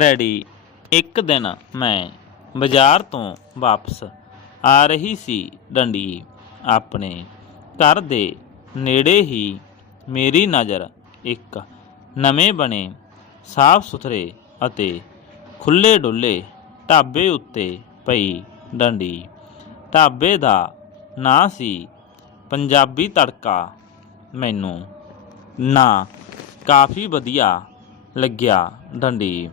Ready. ਇੱਕ ਦਿਨ ਮੈਂ ਬਾਜ਼ਾਰ ਤੋਂ ਵਾਪਸ ਆ ਰਹੀ ਸੀ ਡੰਡੀ ਆਪਣੇ ਘਰ ਦੇ ਨੇੜੇ ਹੀ ਮੇਰੀ ਨਜ਼ਰ ਇੱਕ ਨਵੇਂ ਬਣੇ ਸਾਫ਼ ਸੁਥਰੇ ਅਤੇ ਖੁੱਲੇ ਡੁੱਲੇ ਢਾਬੇ ਉੱਤੇ ਪਈ ਡੰਡੀ ਢਾਬੇ ਦਾ ਨਾਂ ਸੀ ਪੰਜਾਬੀ ਤੜਕਾ। ਮੈਨੂੰ ਨਾ ਕਾਫੀ ਵਧੀਆ ਲੱਗਿਆ ਡੰਡੀ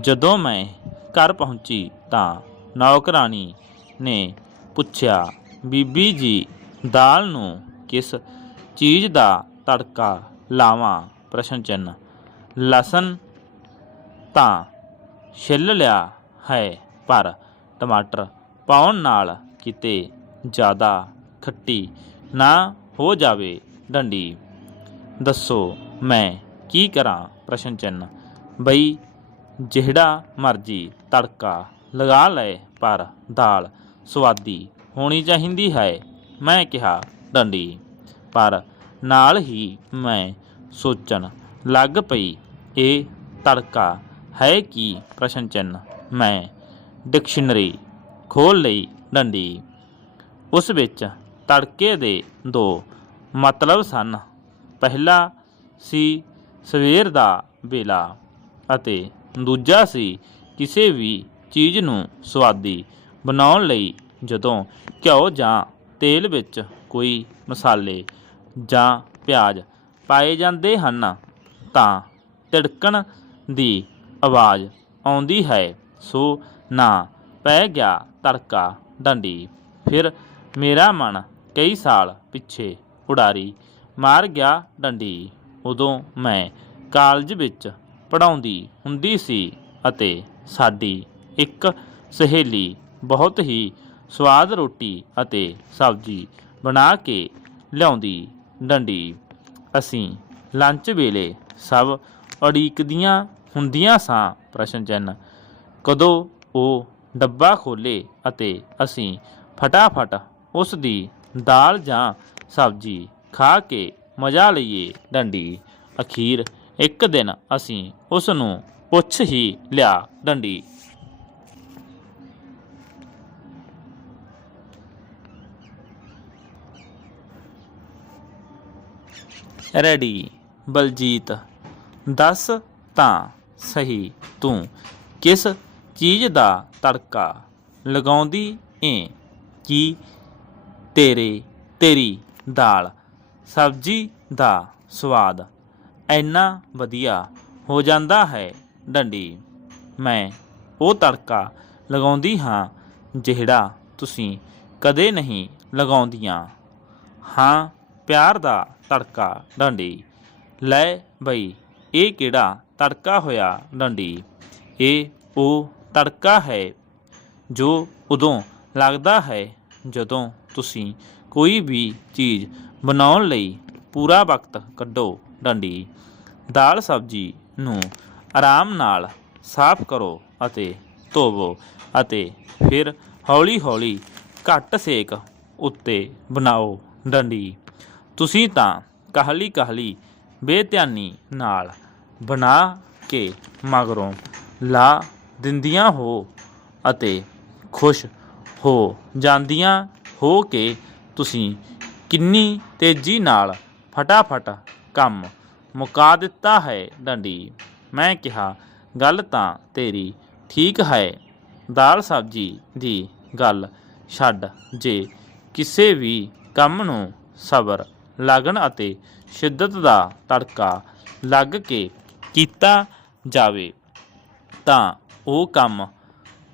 ਜਦੋਂ ਮੈਂ ਘਰ ਪਹੁੰਚੀ ਤਾਂ ਨੌਕਰਾਨੀ ਨੇ ਪੁੱਛਿਆ, ਬੀਬੀ ਜੀ, ਦਾਲ ਨੂੰ ਕਿਸ ਚੀਜ਼ ਦਾ ਤੜਕਾ ਲਾਵਾਂ? ਪ੍ਰਸ਼ਨ ਚਿੰਨ੍ਹ। ਲਸਣ ਤਾਂ ਛਿੱਲ ਲਿਆ ਹੈ, ਪਰ ਟਮਾਟਰ ਪਾਉਣ ਨਾਲ ਕਿਤੇ ਜ਼ਿਆਦਾ ਖੱਟੀ ਨਾ ਹੋ ਜਾਵੇ। ਡੰਡੀ। ਦੱਸੋ, ਮੈਂ ਕੀ ਕਰਾਂ? ਪ੍ਰਸ਼ਨ ਚਿੰਨ੍ਹ। ਬਈ ਜਿਹੜਾ ਮਰਜ਼ੀ ਤੜਕਾ ਲਗਾ ਲਏ, ਪਰ ਦਾਲ ਸਵਾਦੀ ਹੋਣੀ ਚਾਹੀਦੀ ਹੈ, ਮੈਂ ਕਿਹਾ, ਡੰਡੀ। ਪਰ ਨਾਲ ਹੀ ਮੈਂ ਸੋਚਣ ਲੱਗ ਪਈ, ਇਹ ਤੜਕਾ ਹੈ ਕੀ ਪ੍ਰਸ਼ਨ ਚਿੰਨ੍ਹ ਮੈਂ ਡਿਕਸ਼ਨਰੀ ਖੋਲ ਲਈ, ਡੰਡੀ। ਉਸ ਵਿੱਚ ਤੜਕੇ ਦੇ ਦੋ ਮਤਲਬ ਸਨ। ਪਹਿਲਾ ਸੀ ਸਵੇਰ ਦਾ ਵੇਲਾ ਅਤੇ ਦੂਜਾ ਸੀ ਕਿਸੇ ਵੀ ਚੀਜ਼ ਨੂੰ ਸਵਾਦੀ ਬਣਾਉਣ ਲਈ ਜਦੋਂ ਘਿਓ ਜਾਂ ਤੇਲ ਵਿੱਚ ਕੋਈ ਮਸਾਲੇ ਜਾਂ ਪਿਆਜ਼ ਪਾਏ ਜਾਂਦੇ ਹਨ ਤਾਂ ਤਿੜਕਣ ਦੀ ਆਵਾਜ਼ ਆਉਂਦੀ ਹੈ। ਸੋ ਨਾ ਪੈ ਗਿਆ ਤੜਕਾ ਡੰਡੀ। ਫਿਰ ਮੇਰਾ ਮਨ ਕਈ ਸਾਲ ਪਿੱਛੇ ਉਡਾਰੀ ਮਾਰ ਗਿਆ ਡੰਡੀ। ਉਦੋਂ ਮੈਂ ਕਾਲਜ ਵਿੱਚ ਪੜਾਉਂਦੀ ਹੁੰਦੀ ਸੀ ਅਤੇ ਸਾਡੀ ਇੱਕ ਸਹੇਲੀ ਬਹੁਤ ਹੀ ਸਵਾਦ ਰੋਟੀ ਅਤੇ ਸਬਜ਼ੀ ਬਣਾ ਕੇ ਲਿਆਉਂਦੀ ਡੰਡੀ। ਅਸੀਂ ਲੰਚ ਵੇਲੇ ਸਭ ਉਡੀਕਦੀਆਂ ਹੁੰਦੀਆਂ ਸਾਂ। ਪ੍ਰਸ਼ਨ ਚਿੰਨ੍ਹ। ਕਦੋਂ ਉਹ ਡੱਬਾ ਖੋਲੇ ਅਤੇ ਅਸੀਂ ਫਟਾਫਟ ਉਸ ਦੀ ਦਾਲ ਜਾਂ ਸਬਜ਼ੀ ਖਾ ਕੇ ਮਜ਼ਾ ਲਈਏ ਡੰਡੀ। ਅਖੀਰ ਇੱਕ ਦਿਨ ਅਸੀਂ ਉਸ ਨੂੰ ਪੁੱਛ ਹੀ ਲਿਆ, ਡੰਡੀ। ਰੈਡੀ, ਬਲਜੀਤ। ਦੱਸ ਤਾਂ ਸਹੀ ਤੂੰ ਕਿਸ ਚੀਜ਼ ਦਾ ਤੜਕਾ ਲਗਾਉਂਦੀ ਏ? ਕੀ ਤੇਰੇ, ਤੇਰੀ ਦਾਲ ਸਬਜ਼ੀ ਦਾ ਸਵਾਦ ਇੰਨਾ ਵਧੀਆ ਹੋ ਜਾਂਦਾ ਹੈ ਡੰਡੀ। ਮੈਂ ਉਹ ਤੜਕਾ ਲਗਾਉਂਦੀ ਹਾਂ ਜਿਹੜਾ ਤੁਸੀਂ ਕਦੇ ਨਹੀਂ ਲਗਾਉਂਦੀਆਂ। ਹਾਂ, ਪਿਆਰ ਦਾ ਤੜਕਾ, ਡੰਡੀ। ਲੈ ਬਈ, ਇਹ ਕਿਹੜਾ ਤੜਕਾ ਹੋਇਆ ਡੰਡੀ? ਇਹ ਉਹ ਤੜਕਾ ਹੈ ਜੋ ਉਦੋਂ ਲੱਗਦਾ ਹੈ ਜਦੋਂ ਤੁਸੀਂ ਕੋਈ ਵੀ ਚੀਜ਼ ਬਣਾਉਣ ਲਈ ਪੂਰਾ ਵਕਤ ਕੱਢੋ। ਡੰਡੀ, ਦਾਲ ਸਬਜ਼ੀ ਨੂੰ ਆਰਾਮ ਨਾਲ ਸਾਫ਼ ਕਰੋ ਅਤੇ ਧੋਵੋ ਅਤੇ ਫਿਰ ਹੌਲੀ-ਹੌਲੀ ਘੱਟ ਸੇਕ ਉੱਤੇ ਬਣਾਓ ਡੰਡੀ। ਤੁਸੀਂ ਤਾਂ ਕਾਹਲੀ ਕਾਹਲੀ ਬੇਧਿਆਨੀ ਨਾਲ ਬਣਾ ਕੇ ਮਗਰੋਂ ਲਾ ਦਿੰਦੀਆਂ ਹੋ ਅਤੇ ਖੁਸ਼ ਹੋ ਜਾਂਦੀਆਂ ਹੋ ਕੇ ਤੁਸੀਂ ਕਿੰਨੀ ਤੇਜ਼ੀ ਨਾਲ ਫਟਾਫਟ ਕੰਮ ਮੁਕਾ ਦਿੱਤਾ ਹੈ ਡੰਡੀ। ਮੈਂ ਕਿਹਾ, ਗੱਲ ਤਾਂ ਤੇਰੀ ਠੀਕ ਹੈ। ਦਾਲ ਸਬਜ਼ੀ ਦੀ ਗੱਲ ਛੱਡ। ਜੇ ਕਿਸੇ ਵੀ ਕੰਮ ਨੂੰ ਸਬਰ ਲਗਨ ਅਤੇ ਸ਼ਿੱਦਤ ਦਾ ਤੜਕਾ ਲੱਗ ਕੇ ਕੀਤਾ ਜਾਵੇ, ਤਾਂ ਉਹ ਕੰਮ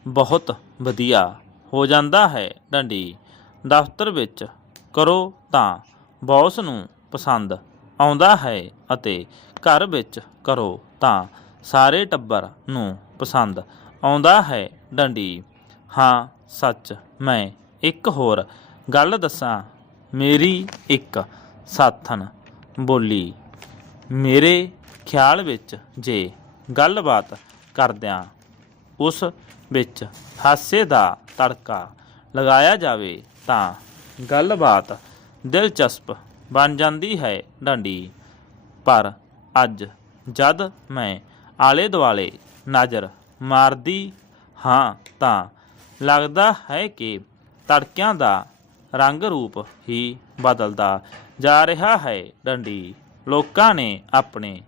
ਬਹੁਤ ਵਧੀਆ ਹੋ ਜਾਂਦਾ ਹੈ ਡੰਡੀ। ਦਫ਼ਤਰ ਵਿੱਚ ਕਰੋ ਤਾਂ ਬੌਸ ਨੂੰ ਪਸੰਦ ਆਉਂਦਾ ਹੈ ਅਤੇ ਘਰ ਵਿੱਚ ਕਰੋ ਤਾਂ ਸਾਰੇ ਟੱਬਰ ਨੂੰ ਪਸੰਦ ਆਉਂਦਾ ਹੈ ਡੰਡੀ। ਹਾਂ, ਸੱਚ, ਮੈਂ ਇੱਕ ਹੋਰ ਗੱਲ ਦੱਸਾਂ। ਮੇਰੀ ਇੱਕ ਸਾਥਣ ਬੋਲੀ। ਮੇਰੇ ਖਿਆਲ ਵਿੱਚ ਜੇ ਗੱਲਬਾਤ ਕਰਦਿਆਂ ਉਸ ਵਿੱਚ ਹਾਸੇ ਦਾ ਤੜਕਾ ਲਗਾਇਆ ਜਾਵੇ ਤਾਂ ਗੱਲਬਾਤ ਦਿਲਚਸਪ ਬਣ ਜਾਂਦੀ ਹੈ ਡੰਡੀ। ਪਰ ਅੱਜ ਜਦ ਮੈਂ ਆਲੇ ਦੁਆਲੇ ਨਜ਼ਰ ਮਾਰਦੀ ਹਾਂ ਤਾਂ ਲੱਗਦਾ ਹੈ ਕਿ ਤੜਕਿਆਂ ਦਾ ਰੰਗ ਰੂਪ ਹੀ ਬਦਲਦਾ ਜਾ ਰਿਹਾ ਹੈ। ਡੰਡੀ ਲੋਕਾਂ ਨੇ ਆਪਣੇ